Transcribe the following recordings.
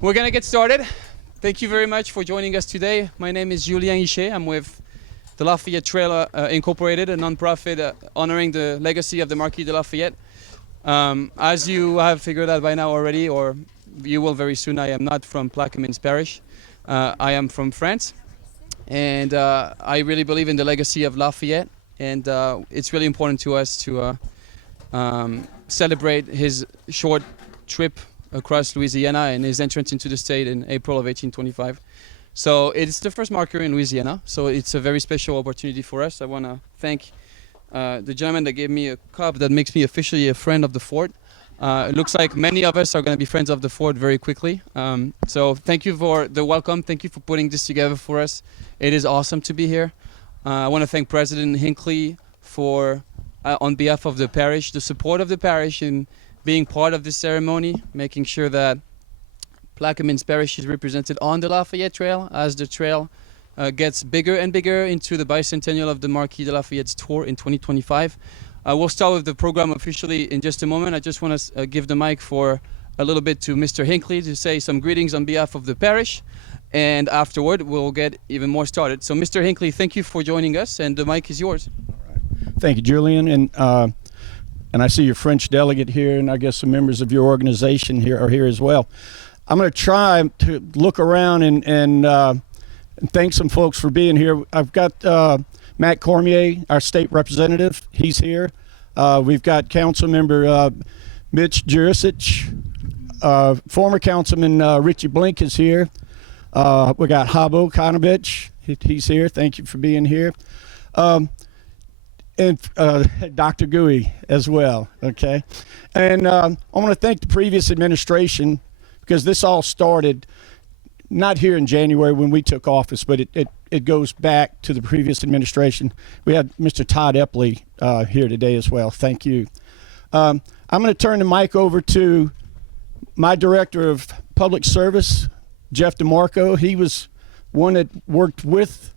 We're going to get started. Thank you very much for joining us today. My name is Julien Hichet. I'm with the Lafayette Trail Incorporated, a nonprofit honoring the legacy of the Marquis de Lafayette. As you have figured out by now already, or you will very soon, I am not from Plaquemines Parish. I am from France. And I really believe in the legacy of Lafayette. And it's really important to us to celebrate his short trip across Louisiana and his entrance into the state in April of 1825. So it's the first marker in Louisiana, so it's a very special opportunity for us. I want to thank the gentleman that gave me a cup that makes me officially a friend of the fort. It looks like many of us are going to be friends of the fort very quickly. So thank you for the welcome. Thank you for putting this together for us. It is awesome to be here. I want to thank President Hinckley for, on behalf of the parish, the support of the parish in being part of this ceremony, making sure that Plaquemines Parish is represented on the Lafayette Trail as the trail gets bigger and bigger into the bicentennial of the Marquis de Lafayette's tour in 2025. We'll start with the program officially in just a moment. I just want to give the mic for a little bit to Mr. Hinckley to say some greetings on behalf of the parish, and afterward we'll get even more started. So Mr. Hinckley, thank you for joining us, and the mic is yours. All right. Thank you, Julian, and I see your French delegate here, and I guess some members of your organization here are here as well. I'm going to try to look around and thank some folks for being here. I've got Matt Cormier, our state representative. He's here. We've got Council Member Mitch Jurisic. Former Councilman Richie Blink is here. We got Habo Kanovich. He's here. Thank you for being here. And Dr. Gui as well, okay? And I want to thank the previous administration, because this all started not here in January when we took office, but it goes back to the previous administration. We had Mr. Todd Epley here today as well. Thank you. I'm going to turn the mic over to my Director of Public Service, Jeff DeMarco. He was one that worked with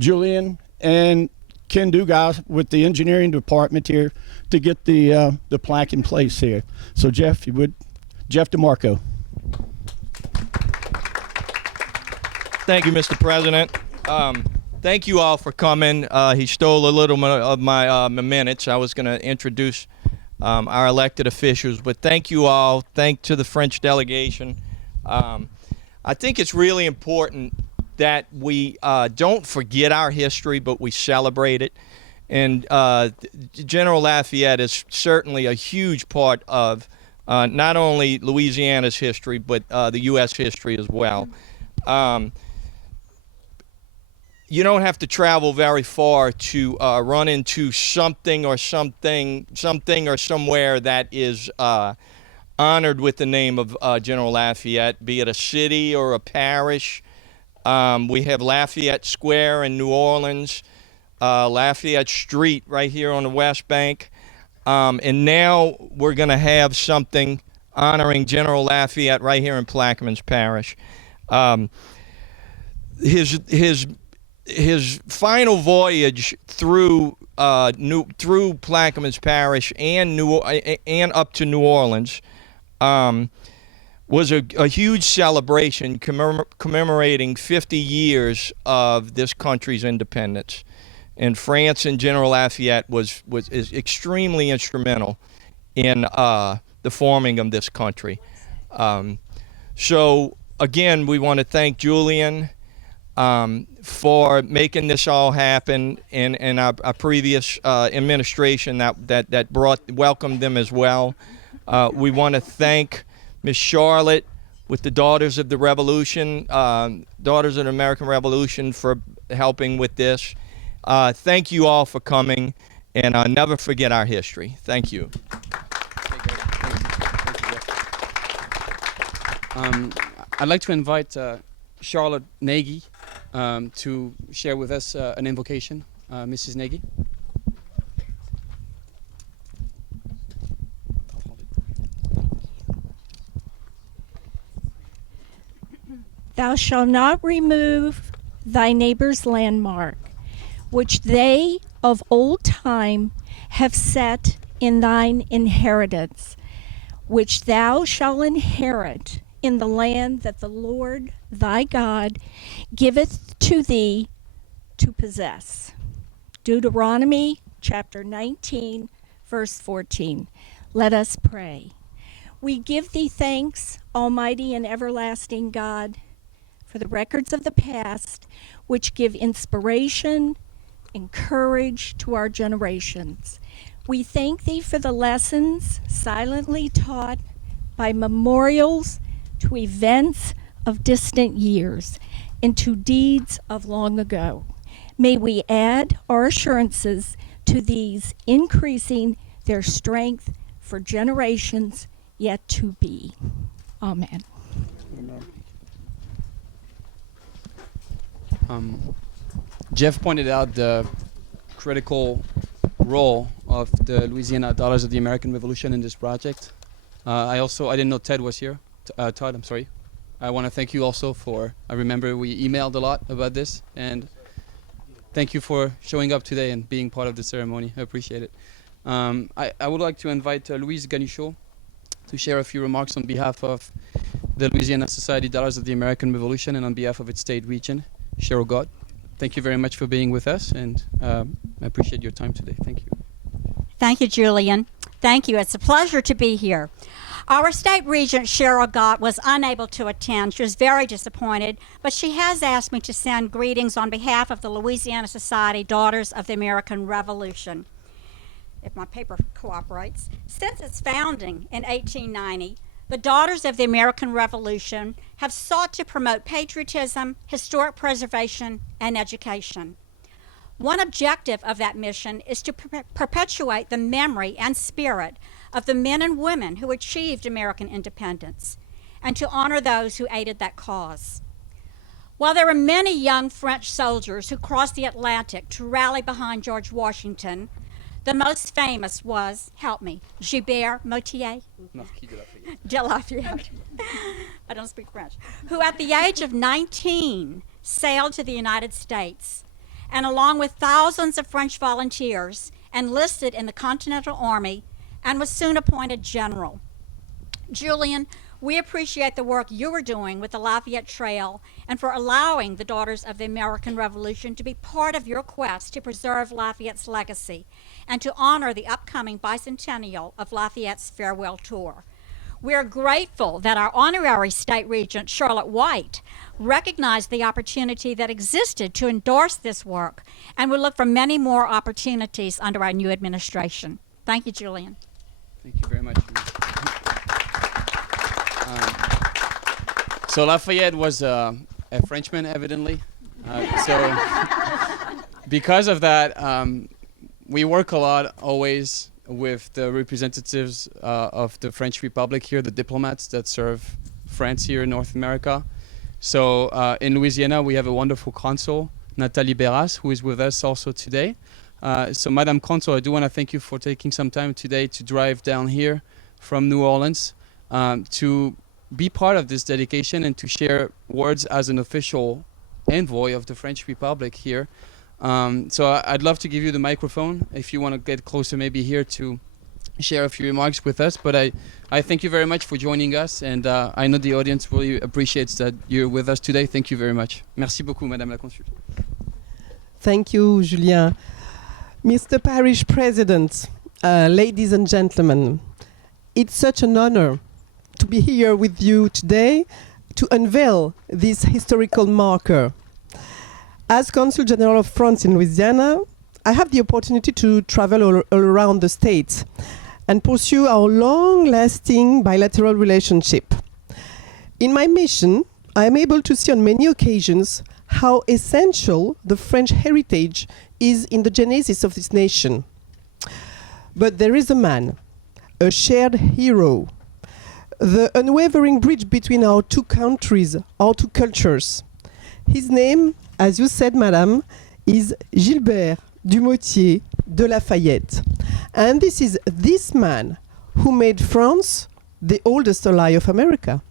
Julian and Ken Dugas with the engineering department here to get the plaque in place here. So Jeff, you would, Jeff DeMarco. Thank you, Mr. President. Thank you all for coming. He stole a little of my minutes. I was going to introduce our elected officials, but thank you all. Thank to the French delegation. I think it's really important that we don't forget our history, but we celebrate it. And General Lafayette is certainly a huge part of not only Louisiana's history, but the U.S. history as well. You don't have to travel very far to run into something or somewhere that is honored with the name of General Lafayette, be it a city or a parish. We have Lafayette Square in New Orleans, Lafayette Street right here on the West Bank, and now we're going to have something honoring General Lafayette right here in Plaquemines Parish. His final voyage through Plaquemines Parish and up to New Orleans was a huge celebration commemorating 50 years of this country's independence. And France and General Lafayette is extremely instrumental in the forming of this country. So again, we want to thank Julian for making this all happen, and our previous administration that welcomed them as well. We want to thank Miss Charlotte with the Daughters of the Revolution, Daughters of the American Revolution, for helping with this. Thank you all for coming, and never forget our history. Thank you. I'd like to invite Charlotte Nagy to share with us an invocation. Mrs. Nagy. Thou shalt not remove thy neighbor's landmark, which they of old time have set in thine inheritance, which thou shalt inherit in the land that the Lord thy God giveth to thee to possess. Deuteronomy chapter 19, verse 14. Let us pray. We give thee thanks, Almighty and everlasting God, for the records of the past, which give inspiration and courage to our generations. We thank thee for the lessons silently taught by memorials to events of distant years and to deeds of long ago. May we add our assurances to these, increasing their strength for generations yet to be. Amen. Jeff pointed out the critical role of the Louisiana Daughters of the American Revolution in this project. I didn't know Ted was here. Todd, I'm sorry. I want to thank you also I remember we emailed a lot about this, and thank you for showing up today and being part of the ceremony. I appreciate it. I would like to invite Louise Ganichot to share a few remarks on behalf of the Louisiana Society Daughters of the American Revolution and on behalf of its state region. Cheryl God, thank you very much for being with us, and I appreciate your time today. Thank you. Thank you, Julian. Thank you. It's a pleasure to be here. Our state regent, Cheryl Gott, was unable to attend. She was very disappointed, but she has asked me to send greetings on behalf of the Louisiana Society Daughters of the American Revolution, if my paper cooperates. Since its founding in 1890, the Daughters of the American Revolution have sought to promote patriotism, historic preservation, and education. One objective of that mission is to perpetuate the memory and spirit of the men and women who achieved American independence, and to honor those who aided that cause. While there were many young French soldiers who crossed the Atlantic to rally behind George Washington, the most famous was, help me, Gilbert Motier de Lafayette. I don't speak French. Who at the age of 19 sailed to the United States, and along with thousands of French volunteers, enlisted in the Continental Army and was soon appointed general. Julian, we appreciate the work you are doing with the Lafayette Trail and for allowing the Daughters of the American Revolution to be part of your quest to preserve Lafayette's legacy and to honor the upcoming bicentennial of Lafayette's farewell tour. We are grateful that our honorary state regent, Charlotte White, recognized the opportunity that existed to endorse this work, and we look for many more opportunities under our new administration. Thank you, Julian. Thank you very much. So Lafayette was a Frenchman, evidently. So because of that, we work a lot always with the representatives of the French Republic here, the diplomats that serve France here in North America. So in Louisiana, we have a wonderful consul, Nathalie Berras, who is with us also today. So Madame Consul, I do want to thank you for taking some time today to drive down here from New Orleans to be part of this dedication and to share words as an official envoy of the French Republic here. So I'd love to give you the microphone if you want to get closer maybe here to share a few remarks with us. But I thank you very much for joining us, and I know the audience really appreciates that you're with us today. Thank you very much. Merci beaucoup, Madame la Consul. Thank you, Julien. Mr. Parish President, ladies and gentlemen, it's such an honor to be here with you today to unveil this historical marker. As Consul General of France in Louisiana, I have the opportunity to travel all around the state and pursue our long-lasting bilateral relationship. In my mission, I am able to see on many occasions how essential the French heritage is in the genesis of this nation. But there is a man, a shared hero, the unwavering bridge between our two countries, our two cultures. His name, as you said, Madame, is Gilbert Dumotier de Lafayette. And this is this man who made France the oldest ally of America.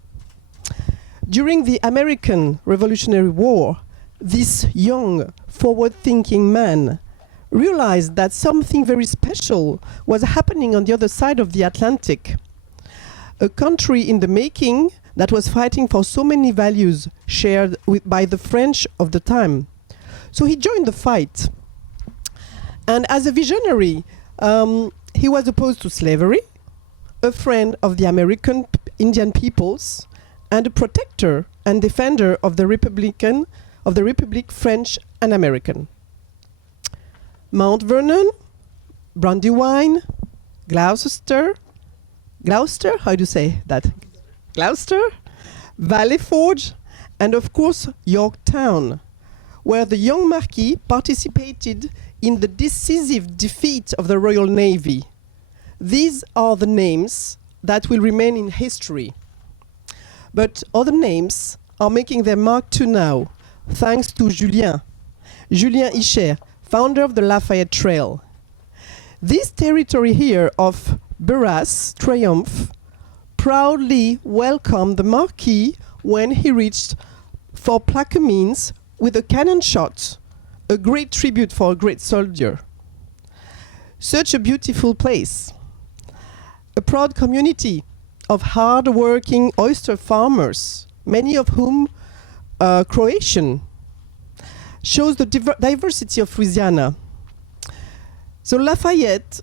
During the American Revolutionary War, this young, forward-thinking man realized that something very special was happening on the other side of the Atlantic. A country in the making that was fighting for so many values shared by the French of the time. So he joined the fight. And as a visionary, he was opposed to slavery, a friend of the American Indian peoples, and a protector and defender of the Republic French and American. Mount Vernon, Brandywine, Gloucester, how do you say that? Gloucester, Valley Forge, and of course Yorktown, where the young Marquis participated in the decisive defeat of the Royal Navy. These are the names that will remain in history. But other names are making their mark too now, thanks to Julien Icher, founder of the Lafayette Trail. This territory here of Barras Triumph proudly welcomed the Marquis when he reached Fort Plaquemines with a cannon shot, a great tribute for a great soldier. Such a beautiful place. A proud community of hard-working oyster farmers, many of whom are Croatian, shows the diversity of Louisiana. So Lafayette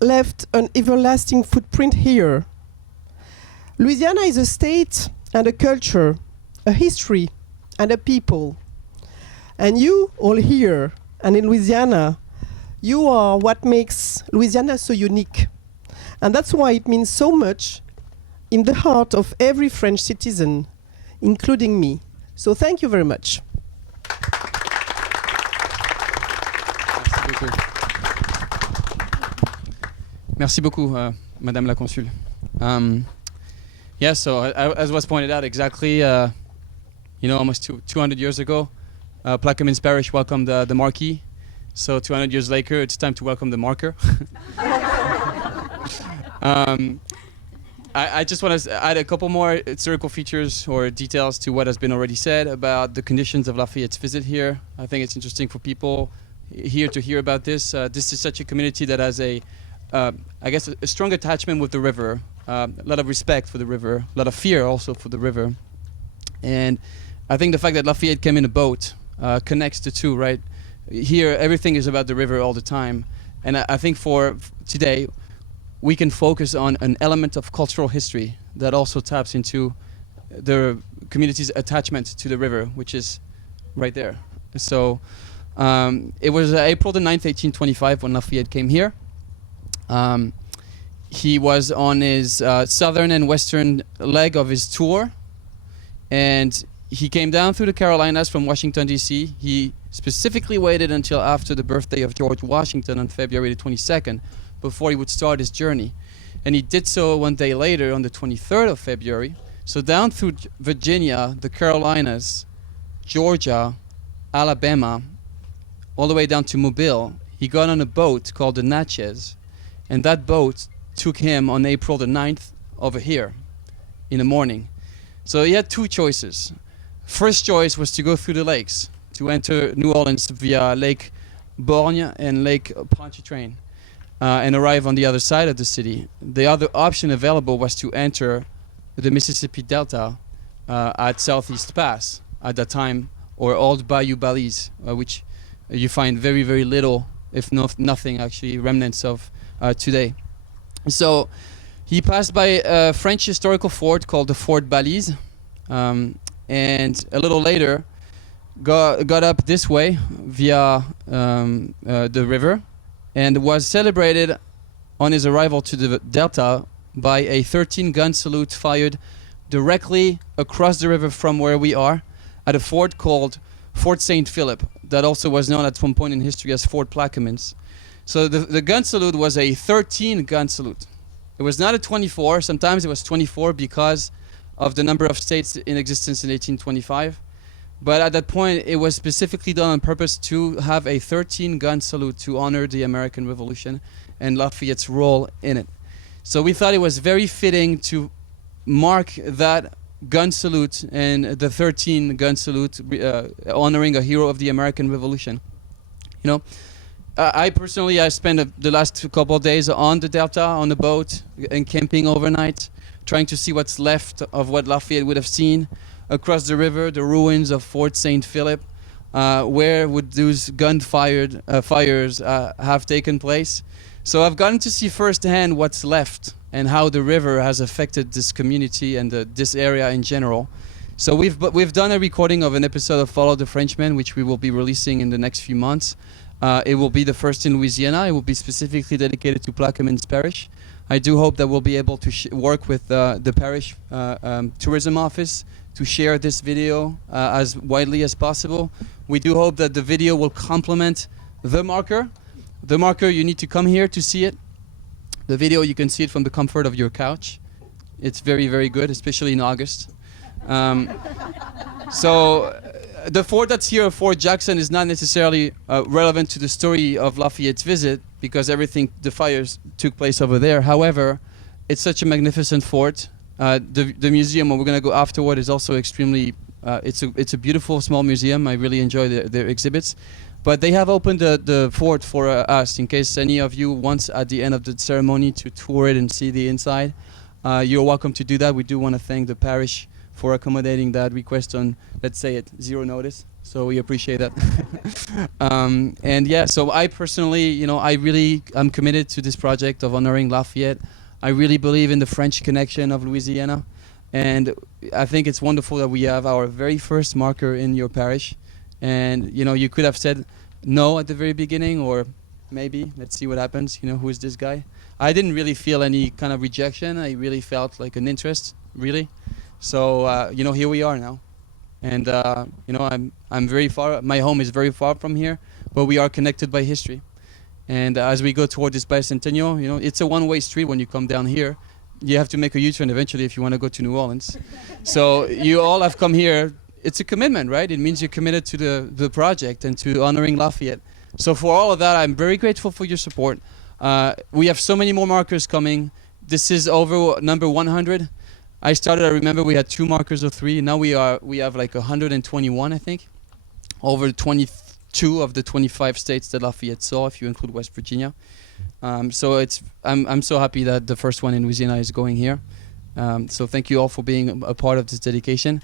left an everlasting footprint here. Louisiana is a state and a culture, a history and a people. And you all here and in Louisiana, you are what makes Louisiana so unique. And that's why it means so much in the heart of every French citizen, including me. So thank you very much. Merci beaucoup, Madame la Consul. Yeah, so as was pointed out, exactly, almost 200 years ago, Plaquemines Parish welcomed the Marquis. So 200 years later, it's time to welcome the marker. I just want to add a couple more historical features or details to what has been already said about the conditions of Lafayette's visit here. I think it's interesting for people here to hear about this. This is such a community that has a strong attachment with the river, a lot of respect for the river, a lot of fear also for the river. And I think the fact that Lafayette came in a boat connects the two, right? Here, everything is about the river all the time. And I think for today, we can focus on an element of cultural history that also taps into the community's attachment to the river, which is right there. So it was April the 9th, 1825 when Lafayette came here. He was on his southern and western leg of his tour, and he came down through the Carolinas from Washington, D.C. He specifically waited until after the birthday of George Washington on February the 22nd before he would start his journey. And he did so one day later on the 23rd of February. So down through Virginia, the Carolinas, Georgia, Alabama, all the way down to Mobile, he got on a boat called the Natchez. And that boat took him on April the 9th over here in the morning. So he had two choices. First choice was to go through the lakes, to enter New Orleans via Lake Borgne and Lake Pontchartrain and arrive on the other side of the city. The other option available was to enter the Mississippi Delta at Southeast Pass at that time, or Old Bayou Balize, which you find very, very little, if nothing actually, remnants of today. So he passed by a French historical fort called the Fort Balize, and a little later got up this way via the river and was celebrated on his arrival to the Delta by a 13-gun salute fired directly across the river from where we are at a fort called Fort St. Philip, that also was known at one point in history as Fort Plaquemines. So the gun salute was a 13-gun salute. It was not a 24. Sometimes it was 24 because of the number of states in existence in 1825. But at that point, it was specifically done on purpose to have a 13-gun salute to honor the American Revolution and Lafayette's role in it. So we thought it was very fitting to mark that gun salute and the 13-gun salute honoring a hero of the American Revolution. You know, I personally spent the last couple of days on the Delta, on the boat, and camping overnight, trying to see what's left of what Lafayette would have seen. Across the river, the ruins of Fort St. Philip, where would those fires have taken place. So I've gotten to see firsthand what's left and how the river has affected this community and this area in general. So we've done a recording of an episode of Follow the Frenchman, which we will be releasing in the next few months. It will be the first in Louisiana. It will be specifically dedicated to Plaquemines Parish. I do hope that we'll be able to work with the parish tourism office to share this video as widely as possible. We do hope that the video will complement the marker. The marker, you need to come here to see it. The video, you can see it from the comfort of your couch. It's very, very good, especially in August. The fort that's here, Fort Jackson, is not necessarily relevant to the story of Lafayette's visit because the fires took place over there. However, it's such a magnificent fort. The museum where we're going to go afterward is also extremely, it's a beautiful small museum. I really enjoy their exhibits. But they have opened the fort for us in case any of you wants at the end of the ceremony to tour it and see the inside. You're welcome to do that. We do want to thank the parish for accommodating that request on, let's say, at zero notice. So we appreciate that. And yeah, so I personally, I'm committed to this project of honoring Lafayette. I really believe in the French connection of Louisiana. And I think it's wonderful that we have our very first marker in your parish. And, you could have said no at the very beginning, or maybe, let's see what happens. Who is this guy? I didn't really feel any kind of rejection. I really felt like an interest, really. So, here we are now. And, I'm very far, my home is very far from here, but we are connected by history. And as we go toward this bicentennial, it's a one-way street when you come down here. You have to make a U-turn eventually if you want to go to New Orleans. So you all have come here. It's a commitment, right? It means you're committed to the project and to honoring Lafayette. So for all of that, I'm very grateful for your support. We have so many more markers coming. This is over number 100. I remember we had 2 markers or 3. Now we have like 121, I think. Over 22 of the 25 states that Lafayette saw, if you include West Virginia. So I'm so happy that the first one in Louisiana is going here. So thank you all for being a part of this dedication.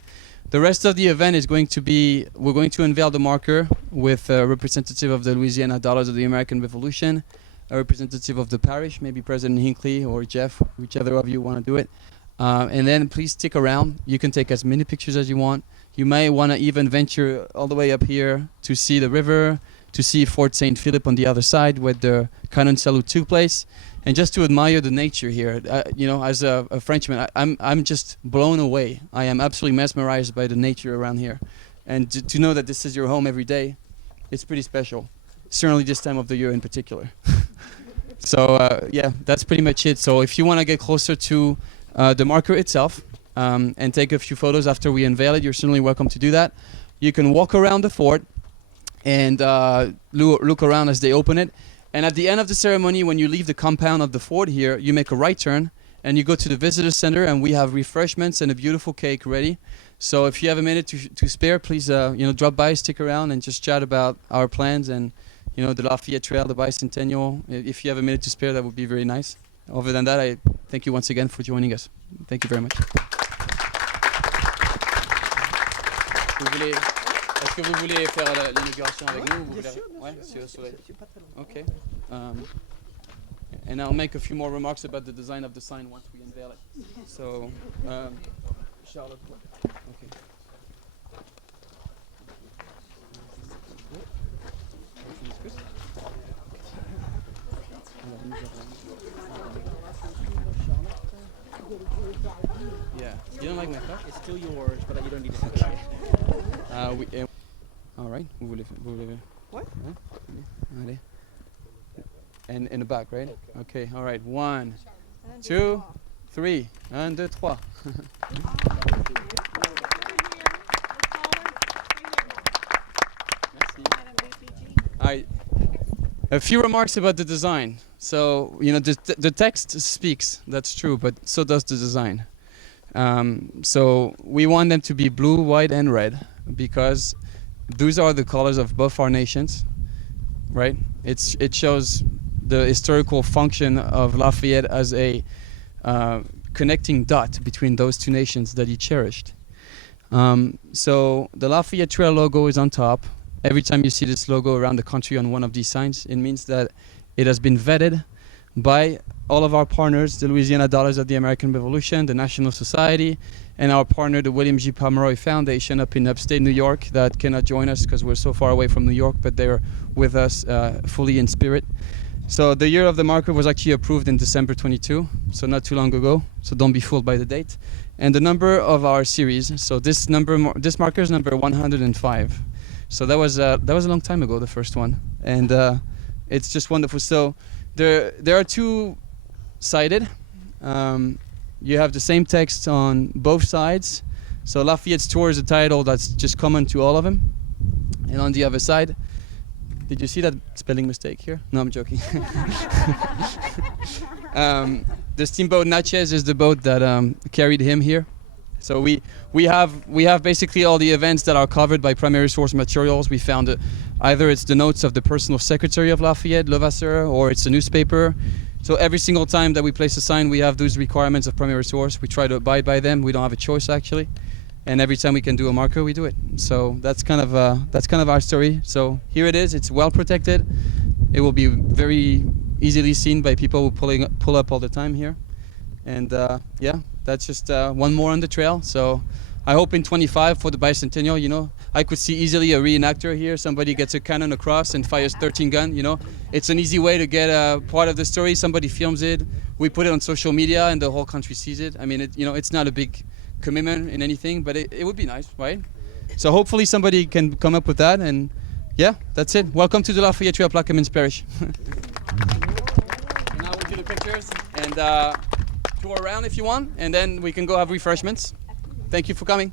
The rest of the event is going to be, we're going to unveil the marker with a representative of the Louisiana Daughters of the American Revolution, a representative of the parish, maybe President Hinckley or Jeff, whichever of you want to do it. And then please stick around. You can take as many pictures as you want. You may want to even venture all the way up here to see the river, to see Fort St. Philip on the other side where the cannon salute took place, and just to admire the nature here. As a Frenchman, I'm just blown away. I am absolutely mesmerized by the nature around here. And to know that this is your home every day, it's pretty special. Certainly this time of the year in particular. So yeah, that's pretty much it. So if you want to get closer to the marker itself and take a few photos after we unveil it, you're certainly welcome to do that. You can walk around the fort and look around as they open it. And at the end of the ceremony, when you leave the compound of the fort here, you make a right turn and you go to the visitor center, and we have refreshments and a beautiful cake ready. So if you have a minute to spare, please drop by, stick around, and just chat about our plans and the Lafayette Trail, the bicentennial. If you have a minute to spare, that would be very nice. Other than that, I thank you once again for joining us. Thank you very much. Est-ce que vous voulez faire l'inauguration avec nous? Bien sûr, bien sûr. Okay. And I'll make a few more remarks about the design of the sign once we unveil it. So, Charlotte. Okay. Yeah. You don't like my cup? It's still yours, but you don't need to. Okay. All right. Vous voulez Ouais. Allez. And in the back, right? Okay. All right. 1, 2, 3. 1, 2, 3. All right. A few remarks about the design. So, the text speaks, that's true, but so does the design. So we want them to be blue, white, and red because those are the colors of both our nations, right? It shows the historical function of Lafayette as a connecting dot between those two nations that he cherished. So the Lafayette Trail logo is on top. Every time you see this logo around the country on one of these signs, it means that it has been vetted by all of our partners, the Louisiana Daughters of the American Revolution, the National Society, and our partner, the William G. Pomeroy Foundation up in upstate New York, that cannot join us because we're so far away from New York, but they're with us fully in spirit. So the year of the marker was actually approved in December 22, so not too long ago, so don't be fooled by the date. And the number of our series, so this marker is number 105. So that was a long time ago, the first one, and it's just wonderful. So there are two-sided. You have the same text on both sides. So Lafayette's Tour is a title that's just common to all of them. And on the other side, did you see that spelling mistake here? No, I'm joking. The steamboat Natchez is the boat that carried him here. So we have basically all the events that are covered by primary source materials. We found either it's the notes of the personal secretary of Lafayette, Levasseur, or it's a newspaper. So every single time that we place a sign, we have those requirements of primary source. We try to abide by them. We don't have a choice, actually. And every time we can do a marker, we do it. So that's kind of our story. So here it is. It's well protected. It will be very easily seen by people who pull up all the time here. And yeah, that's just one more on the trail. So I hope in 25 for the bicentennial, you know, I could see easily a reenactor here. Somebody gets a cannon across and fires 13 guns, you know. It's an easy way to get a part of the story. Somebody films it. We put it on social media and the whole country sees it. I mean, it's not a big commitment in anything, but it would be nice, right? So hopefully somebody can come up with that. And yeah, that's it. Welcome to the Lafayette Trail Plaquemines Parish. And now we'll do the pictures and tour around if you want, and then we can go have refreshments. Thank you for coming.